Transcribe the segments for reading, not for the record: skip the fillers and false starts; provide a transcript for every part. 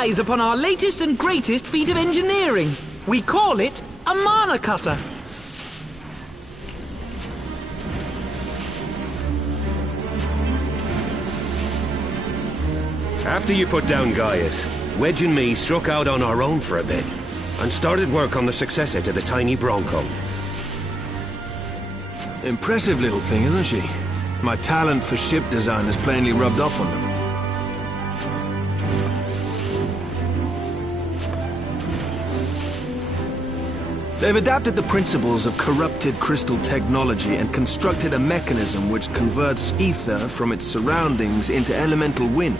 eyes upon our latest and greatest feat of engineering. We call it a mana cutter. After you put down Gaius, Wedge and me struck out on our own for a bit, and started work on the successor to the tiny Bronco. Impressive little thing, isn't she? My talent for ship design has plainly rubbed off on them. They've adapted the principles of corrupted crystal technology and constructed a mechanism which converts ether from its surroundings into elemental wind.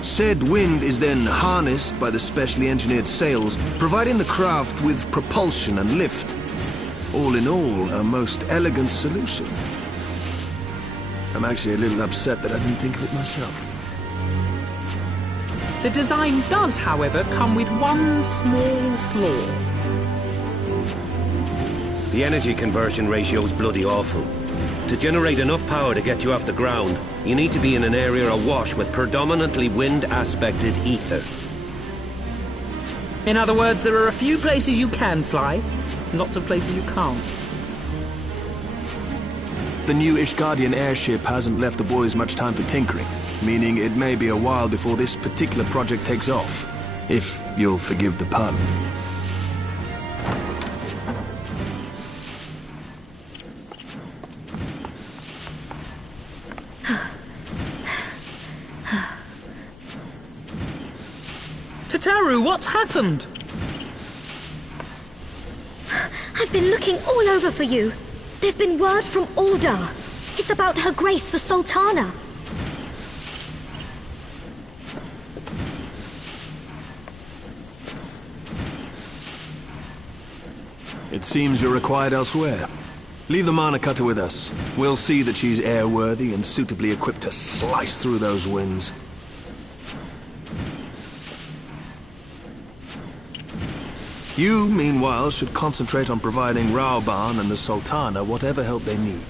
Said wind is then harnessed by the specially engineered sails, providing the craft with propulsion and lift. All in all, a most elegant solution. I'm actually a little upset that I didn't think of it myself. The design does, however, come with one small flaw. The energy conversion ratio is bloody awful. To generate enough power to get you off the ground, you need to be in an area awash with predominantly wind-aspected ether. In other words, there are a few places you can fly, lots of places you can't. The new Ishgardian airship hasn't left the boys much time for tinkering, meaning it may be a while before this particular project takes off. If you'll forgive the pun. Tataru, what's happened? I've been looking all over for you. There's been word from Aldar. It's about Her Grace the Sultana. It seems you're required elsewhere. Leave the mana cutter with us. We'll see that she's airworthy and suitably equipped to slice through those winds. You, meanwhile, should concentrate on providing Raoban and the Sultana whatever help they need.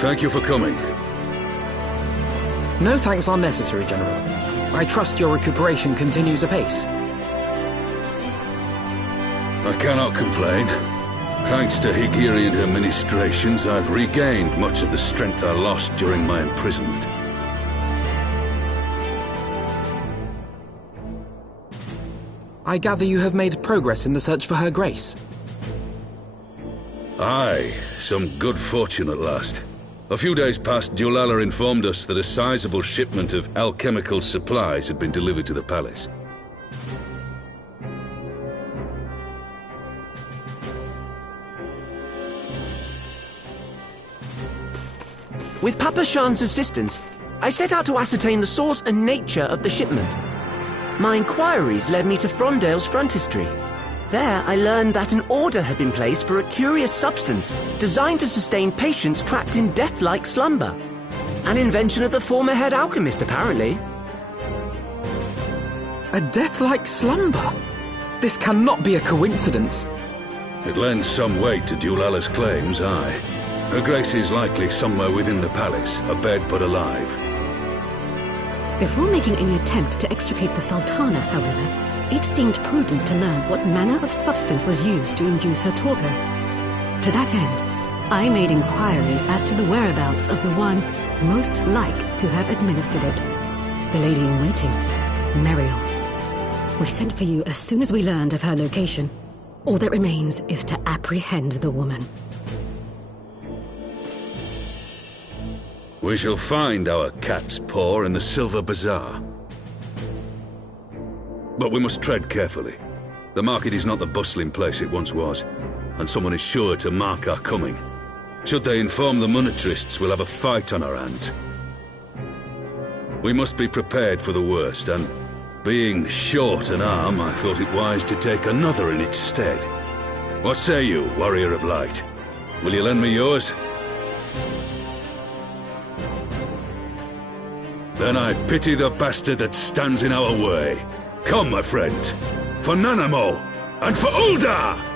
Thank you for coming. No thanks are necessary, General. I trust your recuperation continues apace. I cannot complain. Thanks to Higiri and her ministrations, I've regained much of the strength I lost during my imprisonment. I gather you have made progress in the search for Her Grace. Aye, some good fortune at last. A few days past, Dulala informed us that a sizable shipment of alchemical supplies had been delivered to the palace. With Papa Shan's assistance, I set out to ascertain the source and nature of the shipment. My inquiries led me to Frondale's frontistery. There, I learned that an order had been placed for a curious substance designed to sustain patients trapped in death-like slumber. An invention of the former head alchemist, apparently. A death-like slumber? This cannot be a coincidence. It lends some weight to Dulala's claims, aye. Her Grace is likely somewhere within the palace, abed but alive. Before making any attempt to extricate the Sultana, however, it seemed prudent to learn what manner of substance was used to induce her torpor. To that end, I made inquiries as to the whereabouts of the one most like to have administered it. The lady-in-waiting, Meriel. We sent for you as soon as we learned of her location. All that remains is to apprehend the woman. We shall find our cat's paw in the Silver Bazaar. But we must tread carefully. The market is not the bustling place it once was, and someone is sure to mark our coming. Should they inform the monetarists, we'll have a fight on our hands. We must be prepared for the worst, and being short an arm, I thought it wise to take another in its stead. What say you, Warrior of Light? Will you lend me yours? Then I pity the bastard that stands in our way. Come, my friends, for Nanamo and for Ul'dah!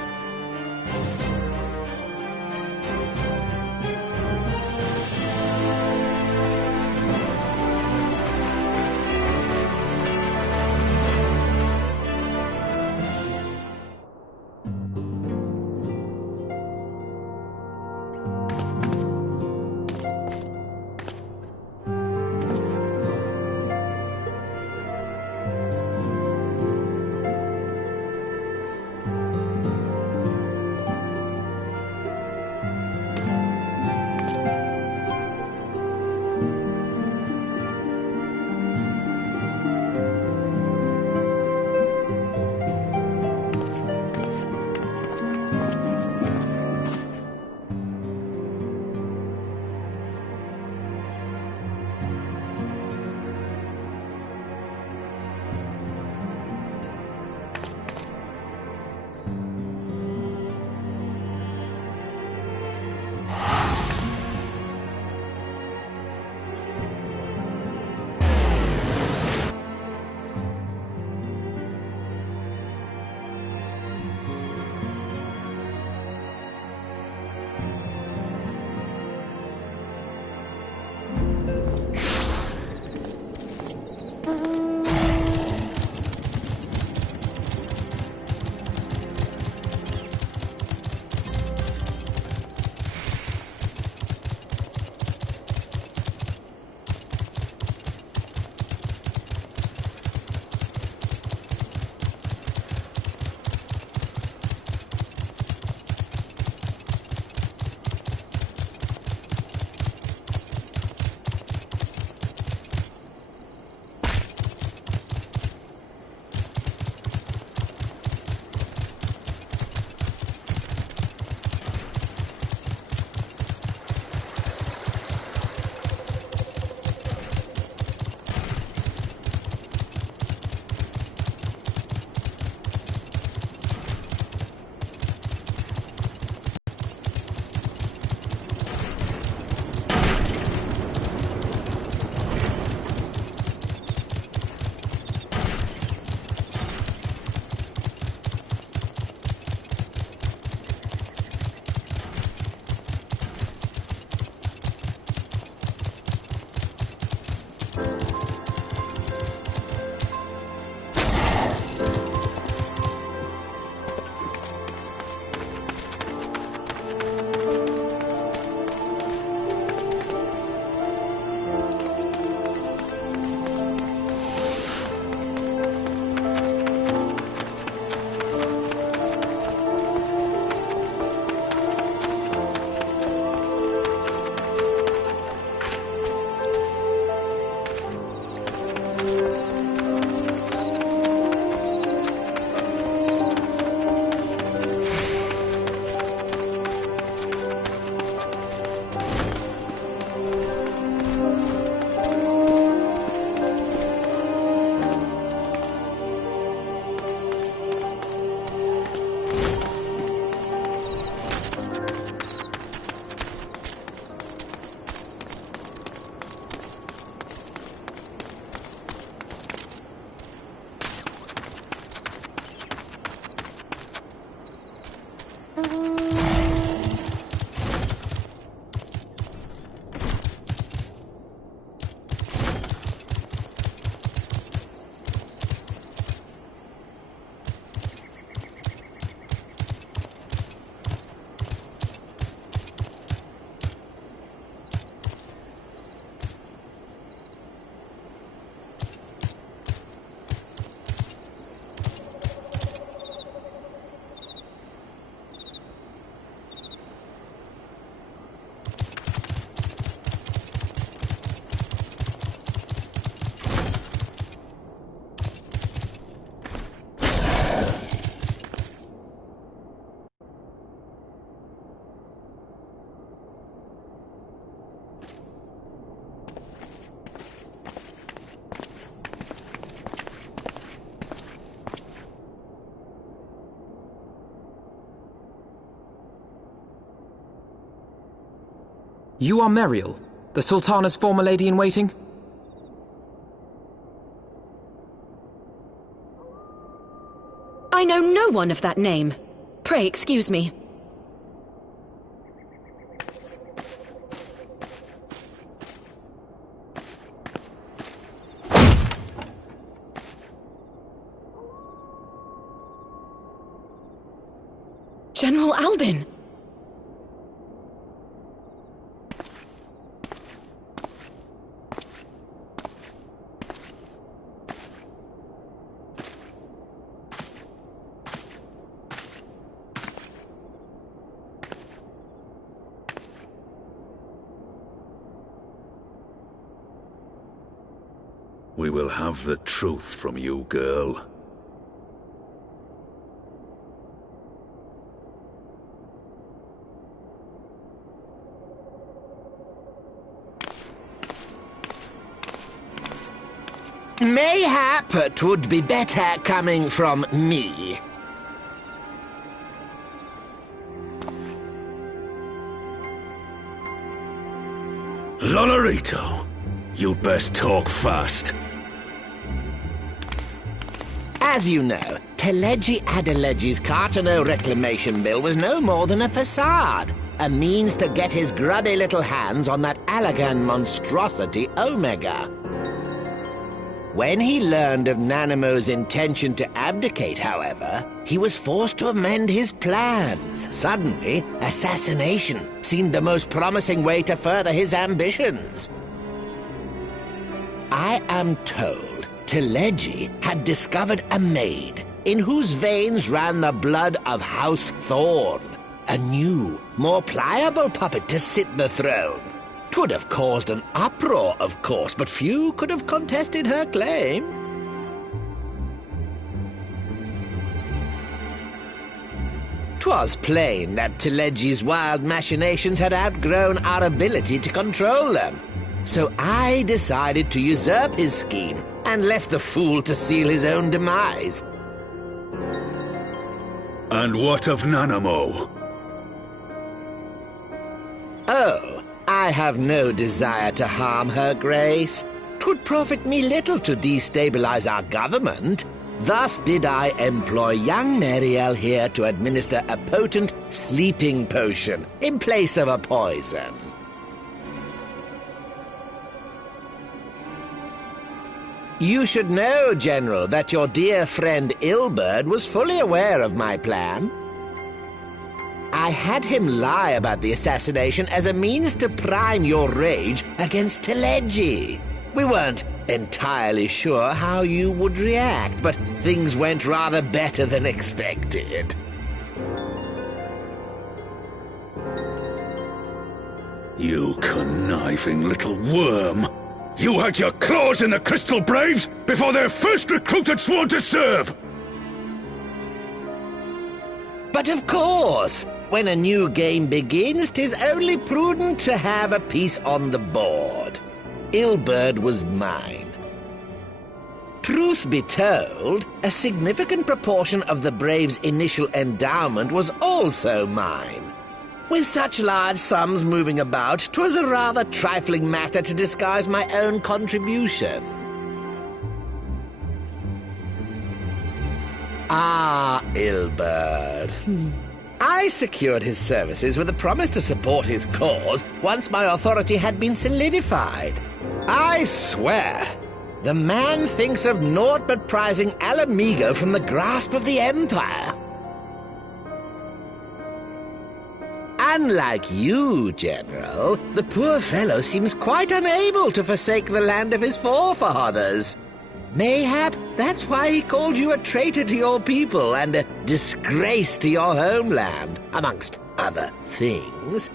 You are Meriel, the Sultana's former lady-in-waiting? I know no one of that name. Pray excuse me. General Alden! We will have the truth from you, girl. Mayhap 'twould be better coming from me. Lonorito, you'd best talk fast. As you know, Teleji Adeleji's Cartano reclamation bill was no more than a facade, a means to get his grubby little hands on that Allagan monstrosity Omega. When he learned of Nanamo's intention to abdicate, however, he was forced to amend his plans. Suddenly, assassination seemed the most promising way to further his ambitions. I am told Teleji had discovered a maid in whose veins ran the blood of House Thorn, a new, more pliable puppet to sit the throne. 'Twould have caused an uproar, of course, but few could have contested her claim. 'Twas plain that Teleji's wild machinations had outgrown our ability to control them. So I decided to usurp his scheme and left the fool to seal his own demise. And what of Nanamo? Oh, I have no desire to harm her grace. 'Twould profit me little to destabilize our government. Thus did I employ young Meriel here to administer a potent sleeping potion in place of a poison. You should know, General, that your dear friend Ilberd was fully aware of my plan. I had him lie about the assassination as a means to prime your rage against Teleji. We weren't entirely sure how you would react, but things went rather better than expected. You conniving little worm! You had your claws in the Crystal Braves before their first recruit had sworn to serve! But of course, when a new game begins, 'tis only prudent to have a piece on the board. Ilberd was mine. Truth be told, a significant proportion of the Braves' initial endowment was also mine. With such large sums moving about, 'twas a rather trifling matter to disguise my own contribution. Ah, Ilberd. I secured his services with a promise to support his cause once my authority had been solidified. I swear, the man thinks of naught but prizing Alamigo from the grasp of the Empire. Unlike you, General, the poor fellow seems quite unable to forsake the land of his forefathers. Mayhap that's why he called you a traitor to your people and a disgrace to your homeland, amongst other things.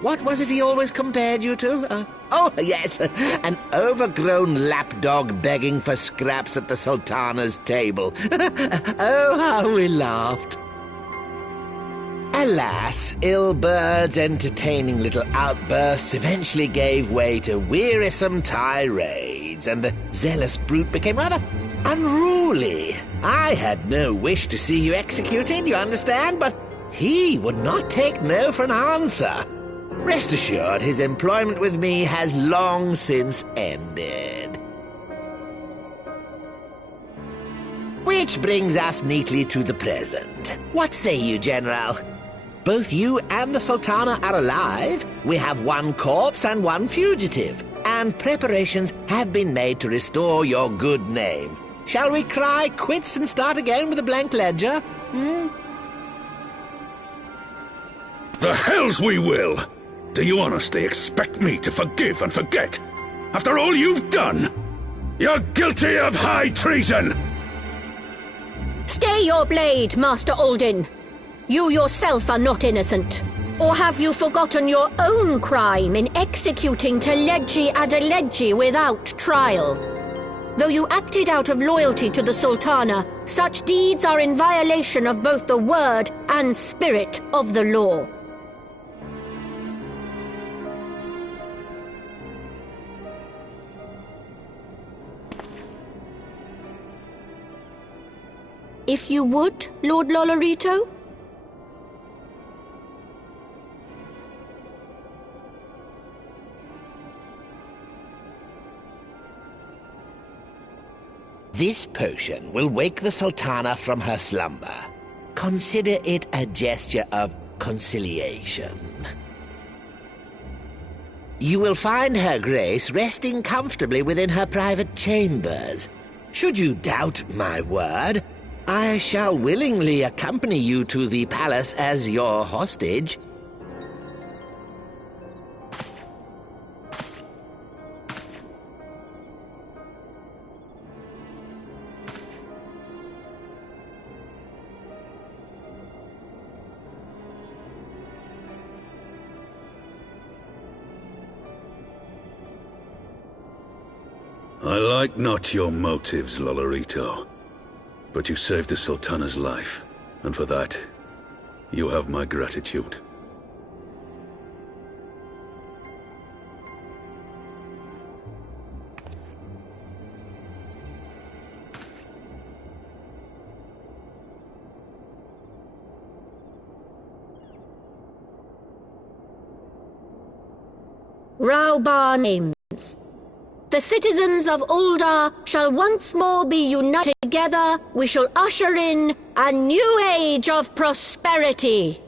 What was it he always compared you to? Oh, yes, an overgrown lapdog begging for scraps at the Sultana's table. Oh, how we laughed. Alas, Ilberd's entertaining little outbursts eventually gave way to wearisome tirades, and the zealous brute became rather unruly. I had no wish to see you executed, you understand, but he would not take no for an answer. Rest assured, his employment with me has long since ended. Which brings us neatly to the present. What say you, General? Both you and the Sultana are alive. We have one corpse and one fugitive. And preparations have been made to restore your good name. Shall we cry quits and start again with a blank ledger? The hells we will! Do you honestly expect me to forgive and forget? After all you've done? You're guilty of high treason! Stay your blade, Master Alden. You yourself are not innocent. Or have you forgotten your own crime in executing Teleggi Adeleggi without trial? Though you acted out of loyalty to the Sultana, such deeds are in violation of both the word and spirit of the law. If you would, Lord Lolorito? This potion will wake the Sultana from her slumber. Consider it a gesture of conciliation. You will find her grace resting comfortably within her private chambers. Should you doubt my word, I shall willingly accompany you to the palace as your hostage. I like not your motives, Lolorito. But you saved the Sultana's life, and for that, you have my gratitude. Raubar names. The citizens of Ulda shall once more be united together. We shall usher in a new age of prosperity.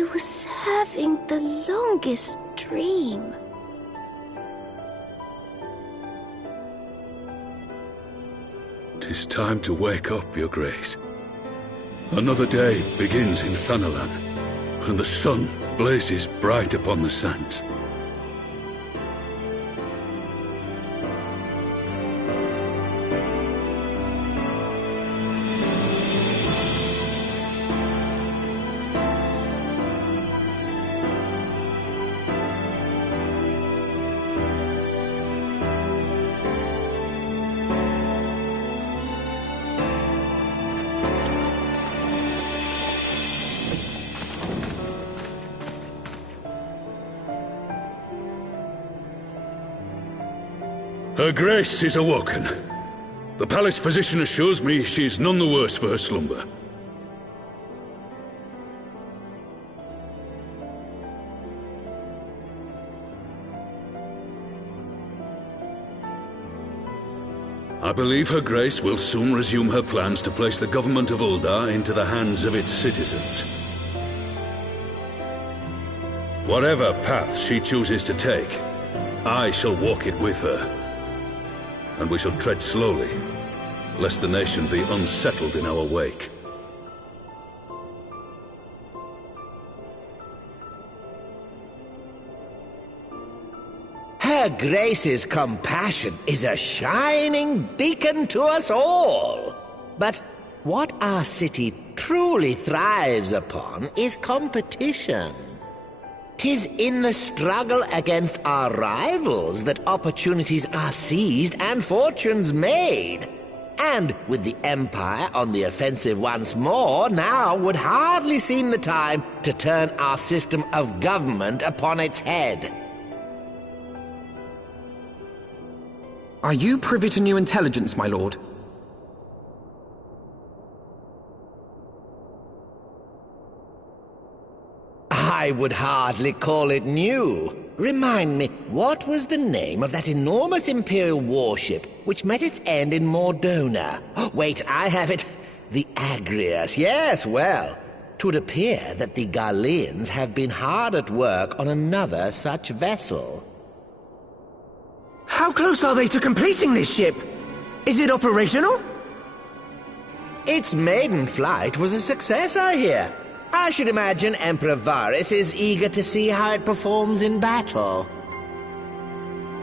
I was having the longest dream. "'Tis time to wake up, Your Grace. Another day begins in Thanalan, and the sun blazes bright upon the sands. Her Grace is awoken. The palace physician assures me she is none the worse for her slumber. I believe Her Grace will soon resume her plans to place the government of Uldar into the hands of its citizens. Whatever path she chooses to take, I shall walk it with her. And we shall tread slowly, lest the nation be unsettled in our wake. Her Grace's compassion is a shining beacon to us all. But what our city truly thrives upon is competition. 'Tis in the struggle against our rivals that opportunities are seized and fortunes made. And with the Empire on the offensive once more, now would hardly seem the time to turn our system of government upon its head. Are you privy to new intelligence, my lord? I would hardly call it new. Remind me, what was the name of that enormous Imperial warship which met its end in Mordona? Oh, wait, I have it. The Agrias. Yes, well, 'twould appear that the Garleans have been hard at work on another such vessel. How close are they to completing this ship? Is it operational? Its maiden flight was a success, I hear. I should imagine Emperor Varys is eager to see how it performs in battle.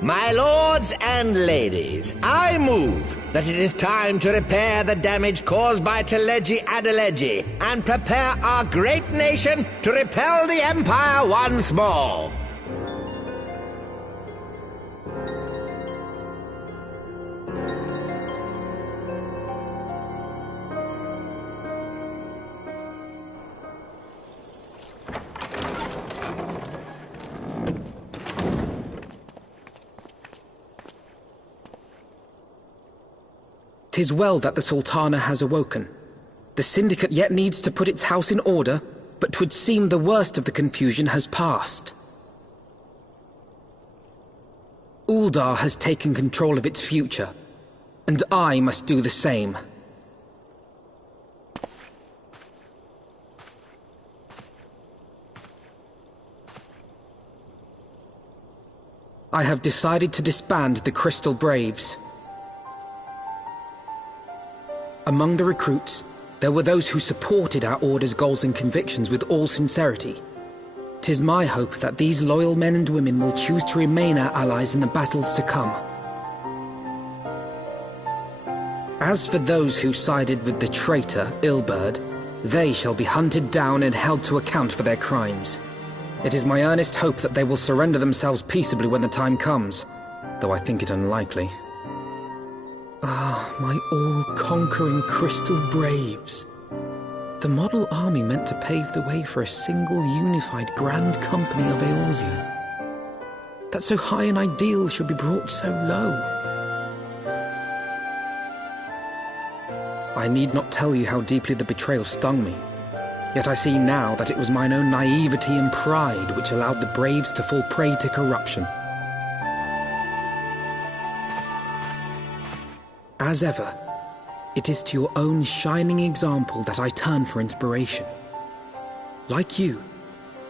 My lords and ladies, I move that it is time to repair the damage caused by Teledji Adeledji and prepare our great nation to repel the Empire once more. "'Tis well that the Sultana has awoken. The Syndicate yet needs to put its house in order, but 'twould seem the worst of the confusion has passed. Uldar has taken control of its future, and I must do the same. I have decided to disband the Crystal Braves. Among the recruits, there were those who supported our Order's goals and convictions with all sincerity. 'Tis my hope that these loyal men and women will choose to remain our allies in the battles to come. As for those who sided with the traitor, Ilberd, they shall be hunted down and held to account for their crimes. It is my earnest hope that they will surrender themselves peaceably when the time comes, though I think it unlikely. Ah, my all-conquering Crystal Braves. The model army meant to pave the way for a single unified Grand Company of Eorzea. That so high an ideal should be brought so low. I need not tell you how deeply the betrayal stung me. Yet I see now that it was mine own naivety and pride which allowed the Braves to fall prey to corruption. As ever, it is to your own shining example that I turn for inspiration. Like you,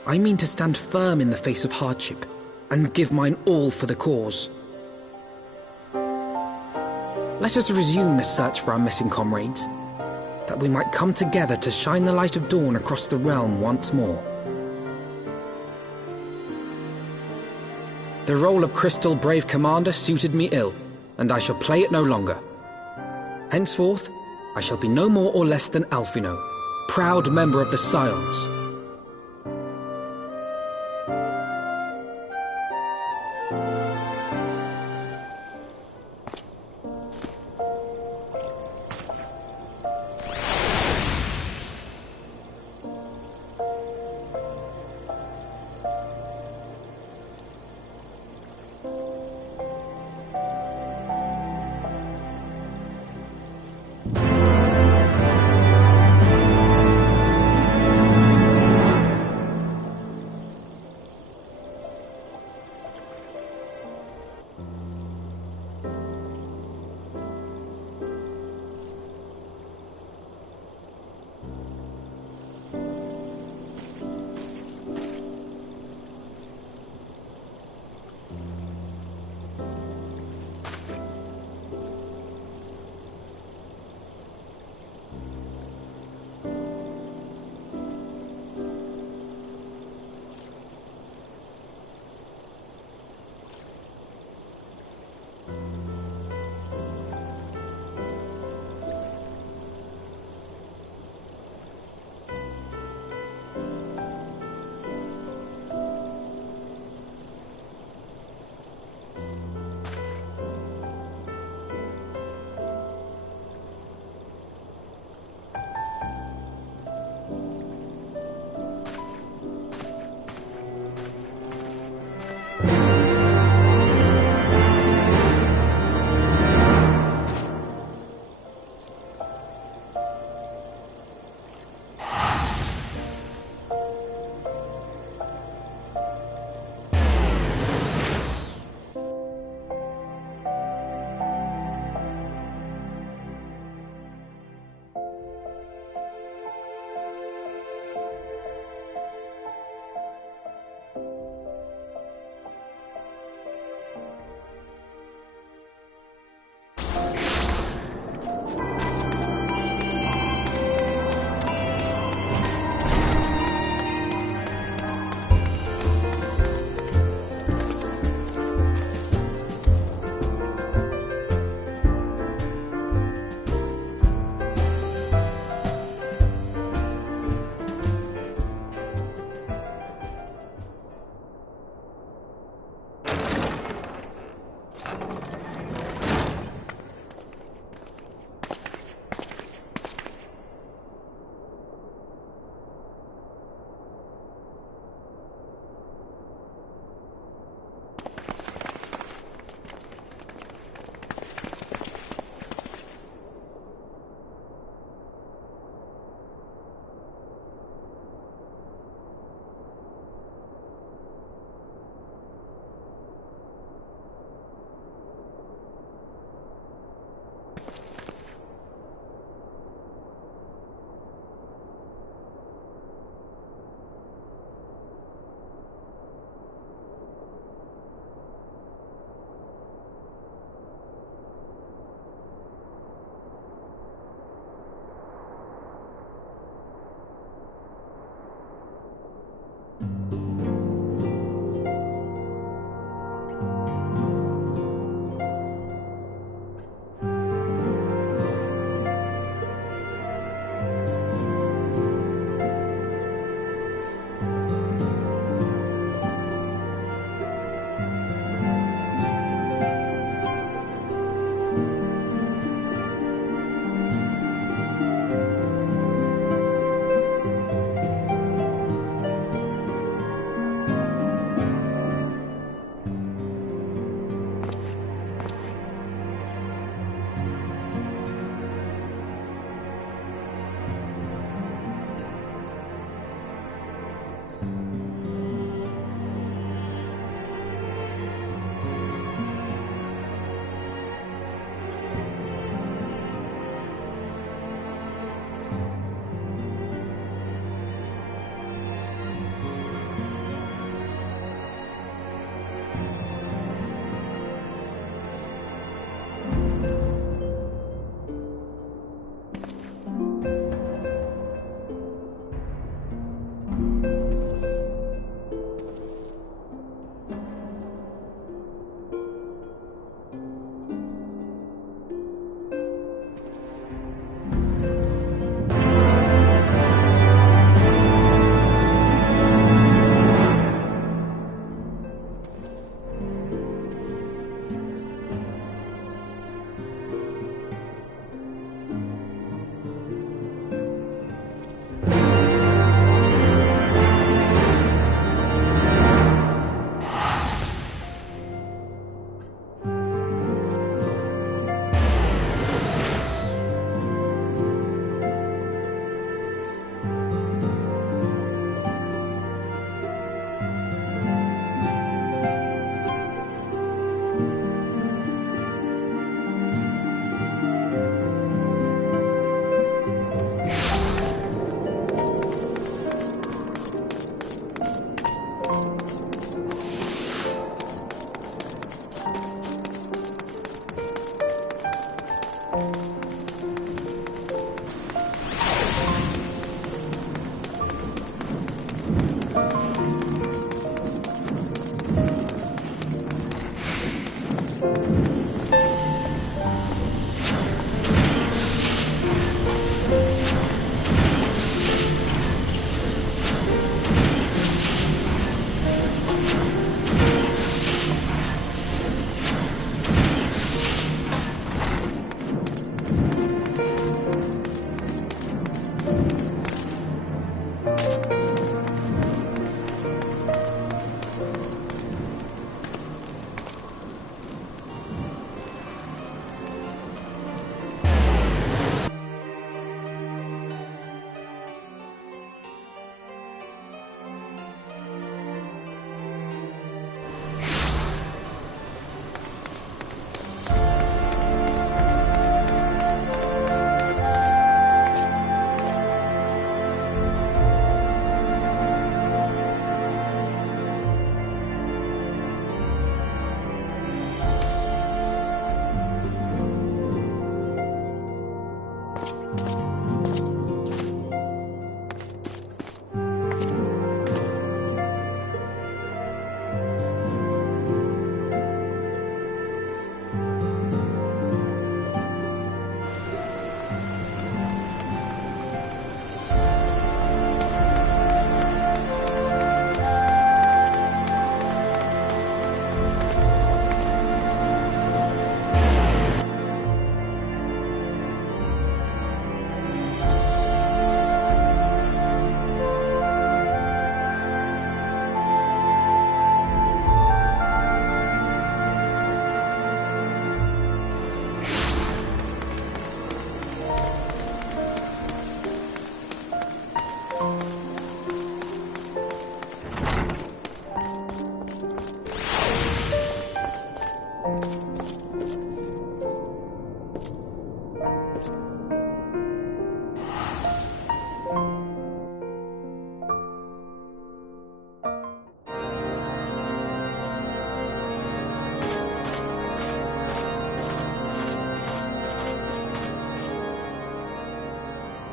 I mean to stand firm in the face of hardship and give mine all for the cause. Let us resume the search for our missing comrades, that we might come together to shine the light of dawn across the realm once more. The role of Crystal Brave Commander suited me ill, and I shall play it no longer. Henceforth, I shall be no more or less than Alphino, proud member of the Scions.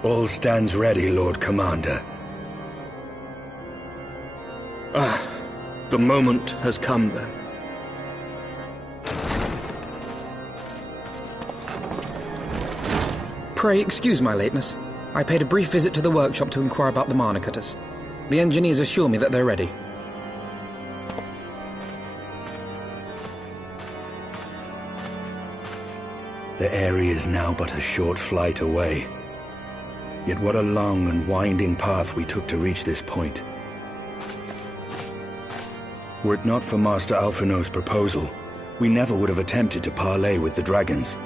All stands ready, Lord Commander. The moment has come then. Pray excuse my lateness. I paid a brief visit to the workshop to inquire about the mana cutters. The engineers assure me that they're ready. The area is now but a short flight away. Yet what a long and winding path we took to reach this point. Were it not for Master Alphino's proposal, we never would have attempted to parley with the dragons.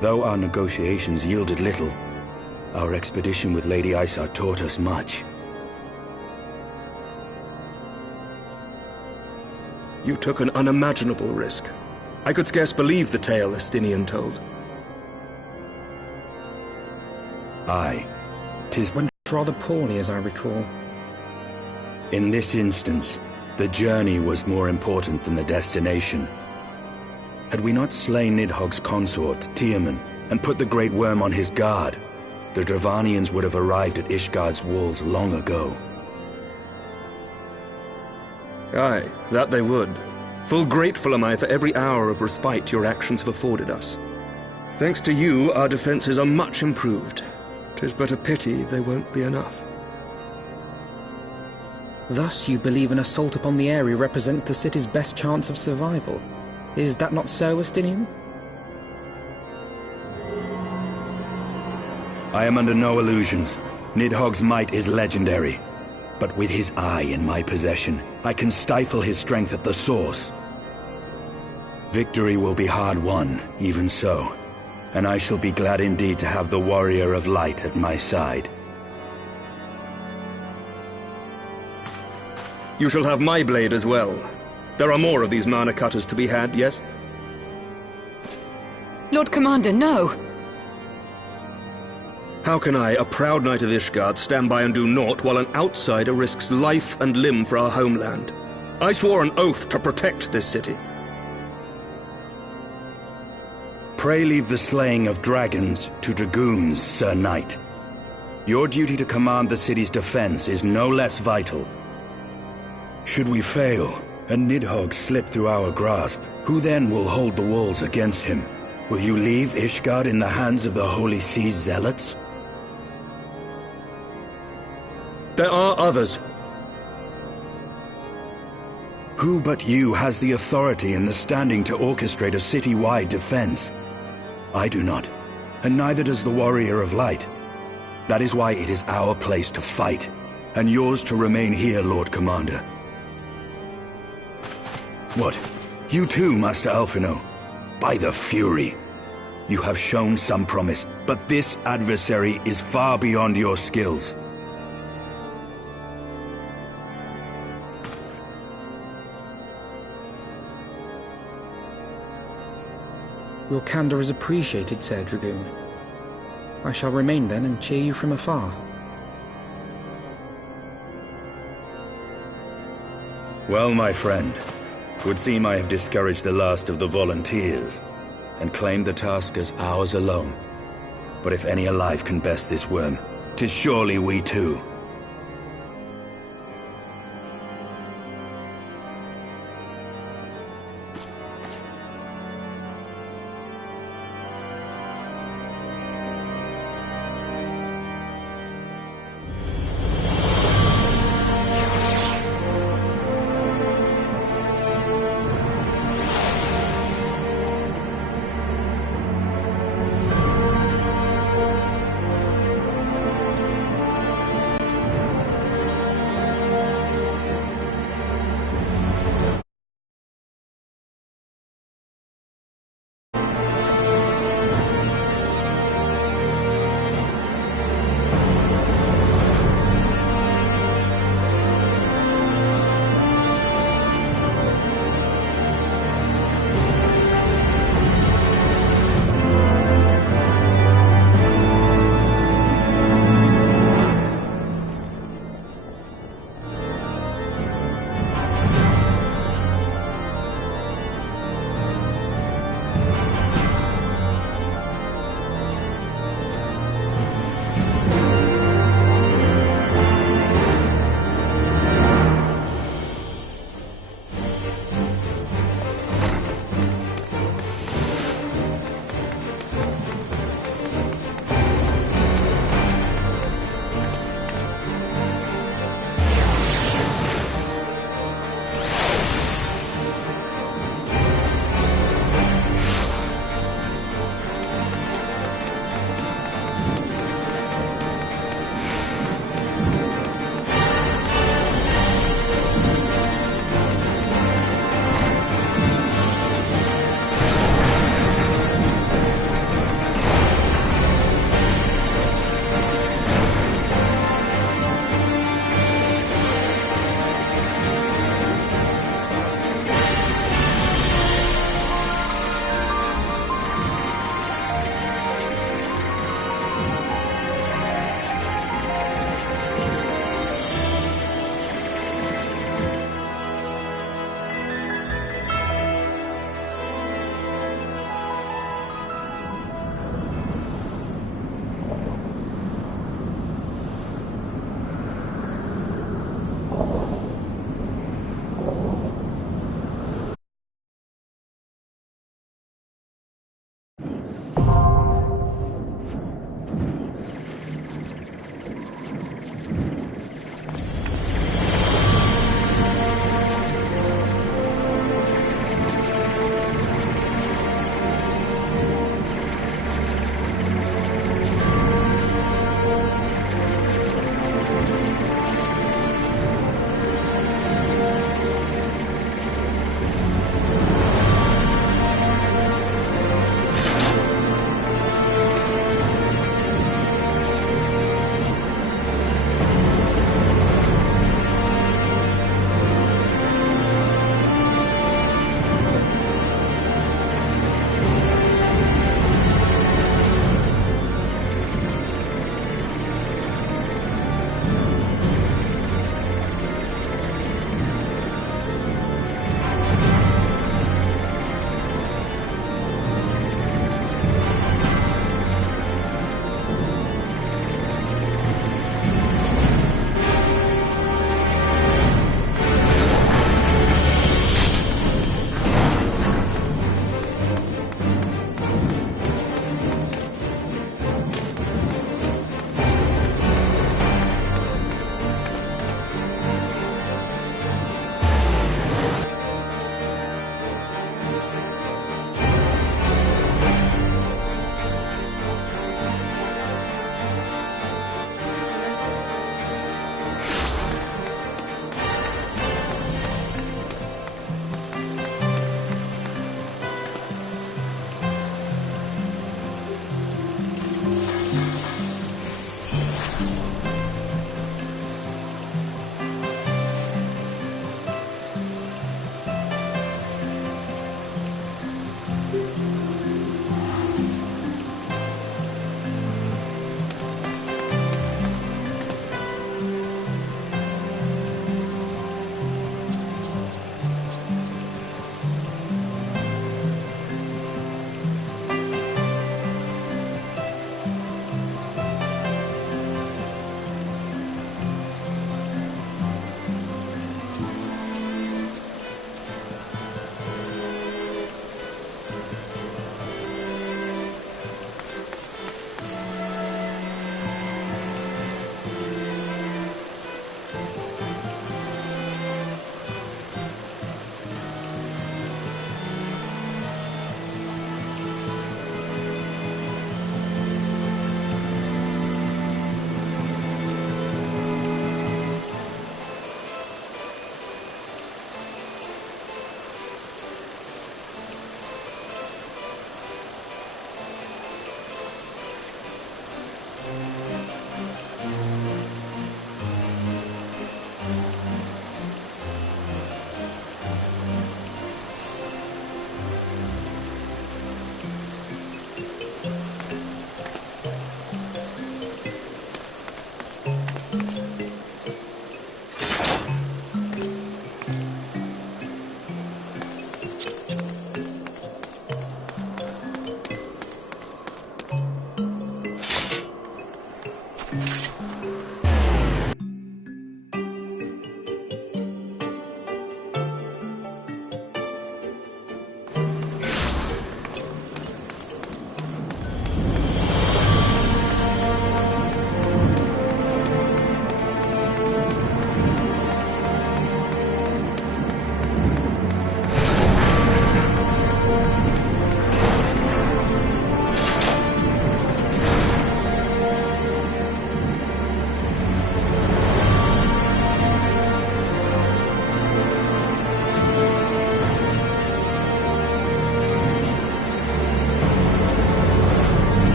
Though our negotiations yielded little, our expedition with Lady Isar taught us much. You took an unimaginable risk. I could scarce believe the tale Estinian told. Aye, 'tis Went rather poorly, as I recall. In this instance, the journey was more important than the destination. Had we not slain Nidhogg's consort, Tiaman, and put the Great Worm on his guard, the Dravanians would have arrived at Ishgard's walls long ago. Aye, that they would. Full grateful am I for every hour of respite your actions have afforded us. Thanks to you, our defenses are much improved. 'Tis but a pity they won't be enough. Thus you believe an assault upon the area represents the city's best chance of survival. Is that not so, Estinian? I am under no illusions. Nidhogg's might is legendary. But with his eye in my possession, I can stifle his strength at the source. Victory will be hard won, even so. And I shall be glad indeed to have the Warrior of Light at my side. You shall have my blade as well. There are more of these mana cutters to be had, yes? Lord Commander, no! How can I, a proud knight of Ishgard, stand by and do naught while an outsider risks life and limb for our homeland? I swore an oath to protect this city. Pray leave the slaying of dragons to dragoons, Sir Knight. Your duty to command the city's defense is no less vital. Should we fail, and Nidhogg slip through our grasp, who then will hold the walls against him? Will you leave Ishgard in the hands of the Holy Sea's zealots? There are others. Who but you has the authority and the standing to orchestrate a city-wide defense? I do not, and neither does the Warrior of Light. That is why it is our place to fight, and yours to remain here, Lord Commander. What? You too, Master Alphino? By the Fury! You have shown some promise, but this adversary is far beyond your skills. Your candor is appreciated, Sir Dragoon. I shall remain then and cheer you from afar. Well, my friend, it would seem I have discouraged the last of the volunteers, and claimed the task as ours alone. But if any alive can best this worm, 'tis surely we too.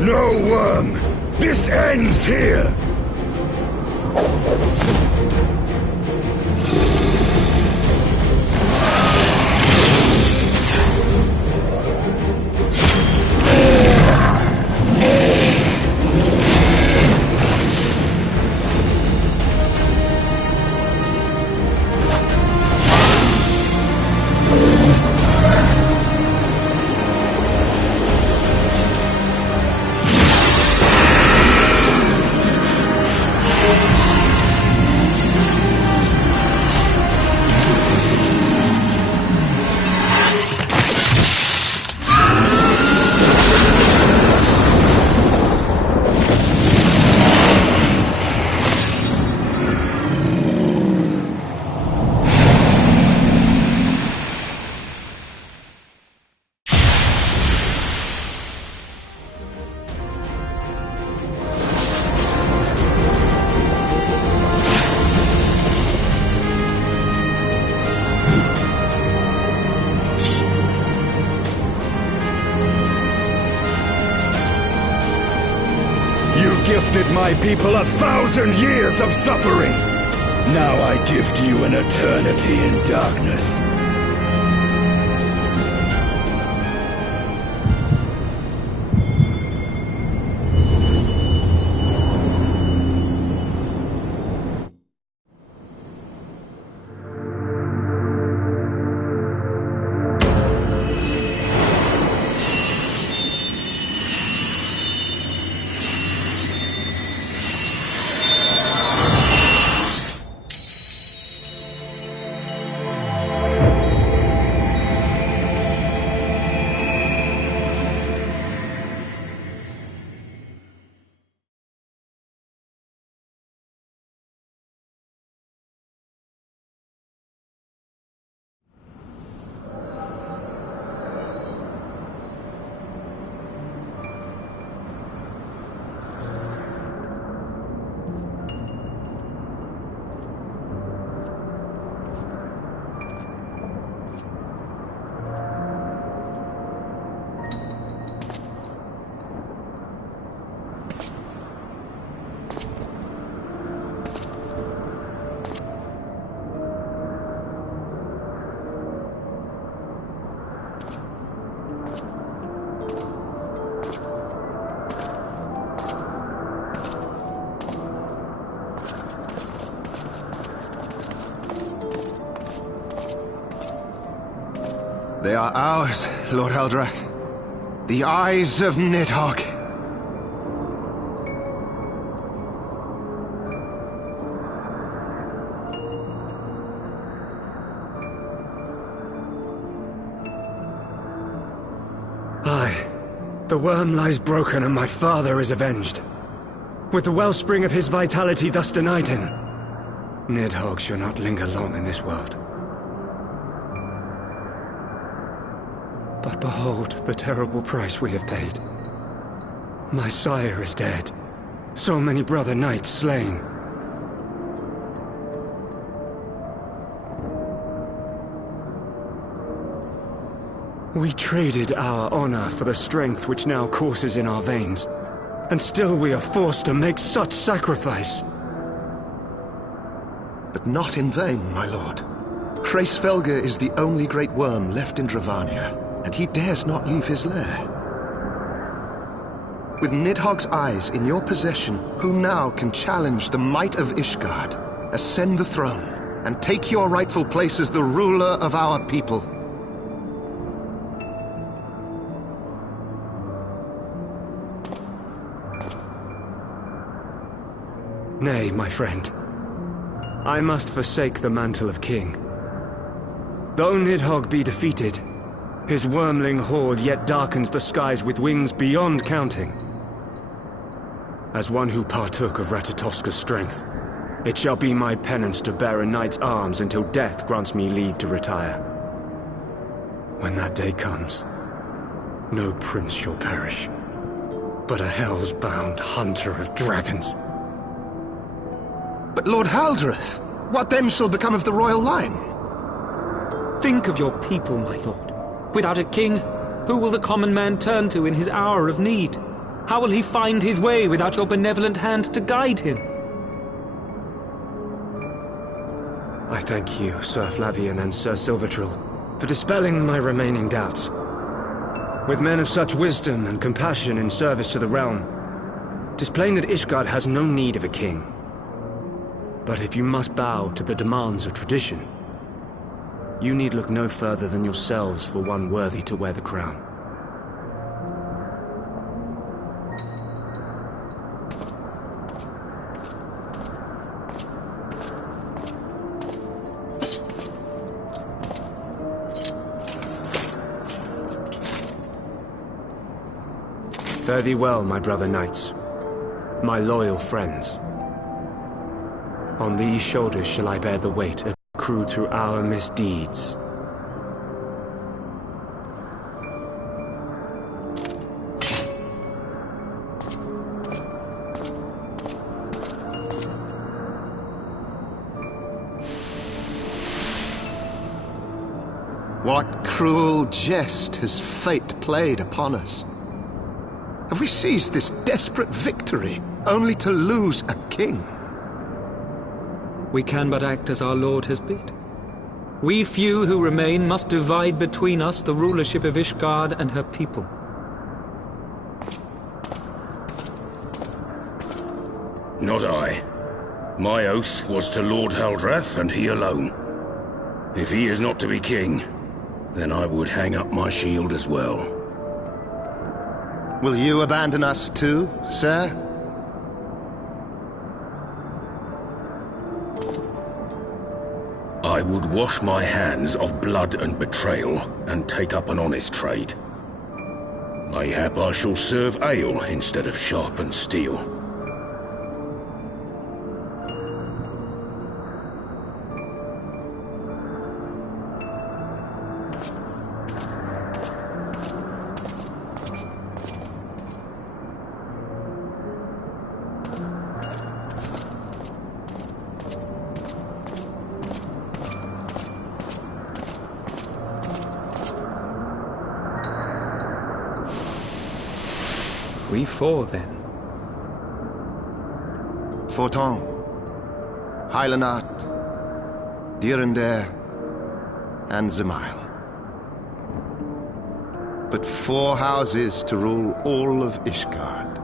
No, worm! This ends here! Gifted my people 1,000 years of suffering. Now I gift you an eternity in darkness. They are ours, Lord Eldrath. The eyes of Nidhogg. Aye. The worm lies broken and my father is avenged. With the wellspring of his vitality thus denied him, Nidhogg shall not linger long in this world. But behold the terrible price we have paid. My sire is dead. So many brother knights slain. We traded our honor for the strength which now courses in our veins. And still we are forced to make such sacrifice. But not in vain, my lord. Hraesvelgr is the only great worm left in Dravania, and he dares not leave his lair. With Nidhogg's eyes in your possession, who now can challenge the might of Ishgard, ascend the throne, and take your rightful place as the ruler of our people? Nay, my friend. I must forsake the mantle of king. Though Nidhogg be defeated, his wormling horde yet darkens the skies with wings beyond counting. As one who partook of Ratatoska's strength, it shall be my penance to bear a knight's arms until death grants me leave to retire. When that day comes, no prince shall perish. but a hell's-bound hunter of dragons. But Lord Haldreth, what then shall become of the royal line? Think of your people, my lord. Without a king, who will the common man turn to in his hour of need? How will he find his way without your benevolent hand to guide him? I thank you, Sir Flavian and Sir Silvertrill, for dispelling my remaining doubts. With men of such wisdom and compassion in service to the realm, 'tis plain that Ishgard has no need of a king. But if you must bow to the demands of tradition, you need look no further than yourselves for one worthy to wear the crown. Fare thee well, my brother knights, my loyal friends. On these shoulders shall I bear the weight accrued through our misdeeds. What cruel jest has fate played upon us? Have we seized this desperate victory only to lose a king? We can but act as our lord has bid. We few who remain must divide between us the rulership of Ishgard and her people. Not I. My oath was to Lord Haldreth, and he alone. If he is not to be king, then I would hang up my shield as well. Will you abandon us too, sir? I would wash my hands of blood and betrayal, and take up an honest trade. Mayhap I shall serve ale instead of sharpened steel. We four, then. Forton, Heilenart, Dyrender, and Zemail. But 4 houses to rule all of Ishgard.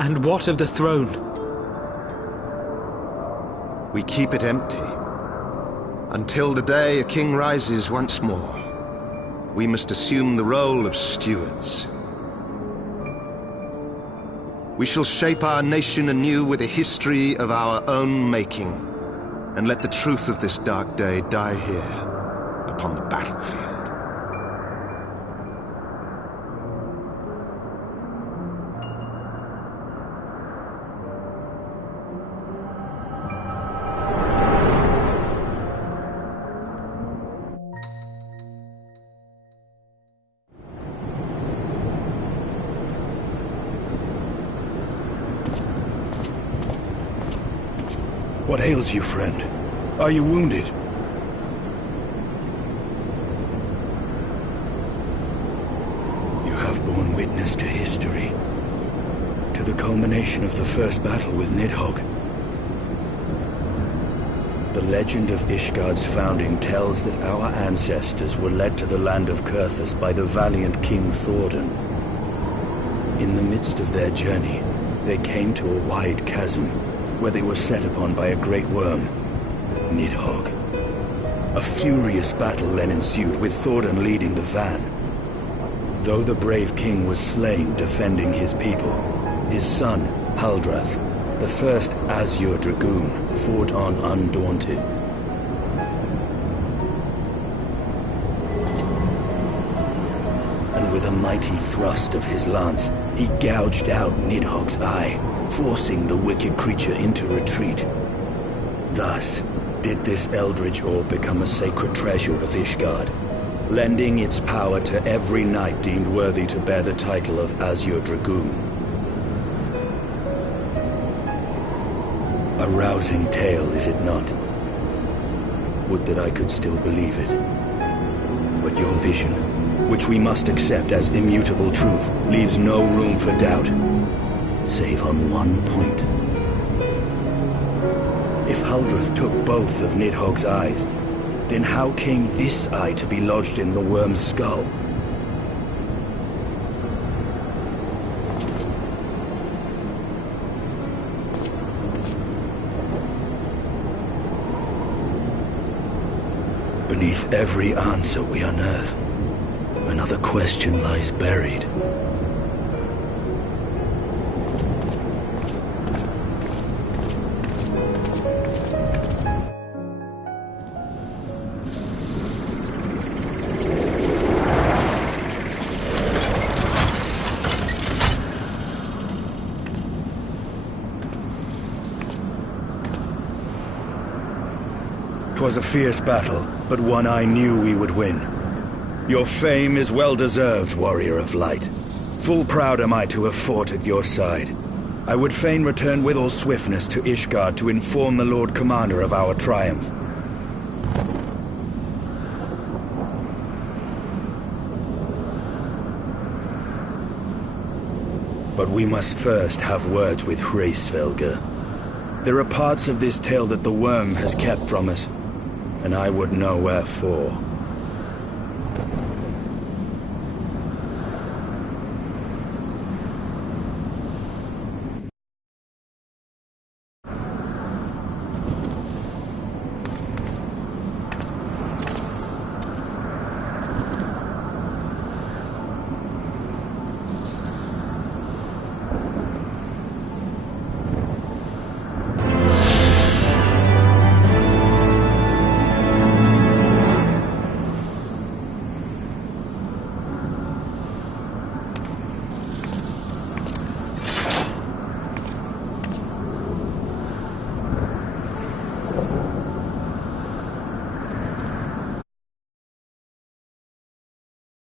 And what of the throne? We keep it empty. Until the day a king rises once more. We must assume the role of stewards. We shall shape our nation anew with a history of our own making, and let the truth of this dark day die here, upon the battlefield. What ails you, friend? Are you wounded? You have borne witness to history, to the culmination of the first battle with Nidhogg. The legend of Ishgard's founding tells that our ancestors were led to the land of Kurthus by the valiant King Thordan. In the midst of their journey, they came to a wide chasm, where they were set upon by a great worm, Nidhogg. A furious battle then ensued, with Thordan leading the van. Though the brave king was slain defending his people, his son, Haldreth, the first Azure Dragoon, fought on undaunted. And with a mighty thrust of his lance, he gouged out Nidhogg's eye, forcing the wicked creature into retreat. Thus did this eldritch orb become a sacred treasure of Ishgard, lending its power to every knight deemed worthy to bear the title of Azure Dragoon. A rousing tale, is it not? Would that I could still believe it. But your vision, which we must accept as immutable truth, leaves no room for doubt, save on one point. If Huldreth took both of Nidhogg's eyes, then how came this eye to be lodged in the worm's skull? Beneath every answer we unearth, another question lies buried. Twas a fierce battle, but one I knew we would win. Your fame is well deserved, warrior of light. Full proud am I to have fought at your side. I would fain return with all swiftness to Ishgard to inform the Lord Commander of our triumph. But we must first have words with Hraesvelgr. There are parts of this tale that the worm has kept from us, and I would know wherefore.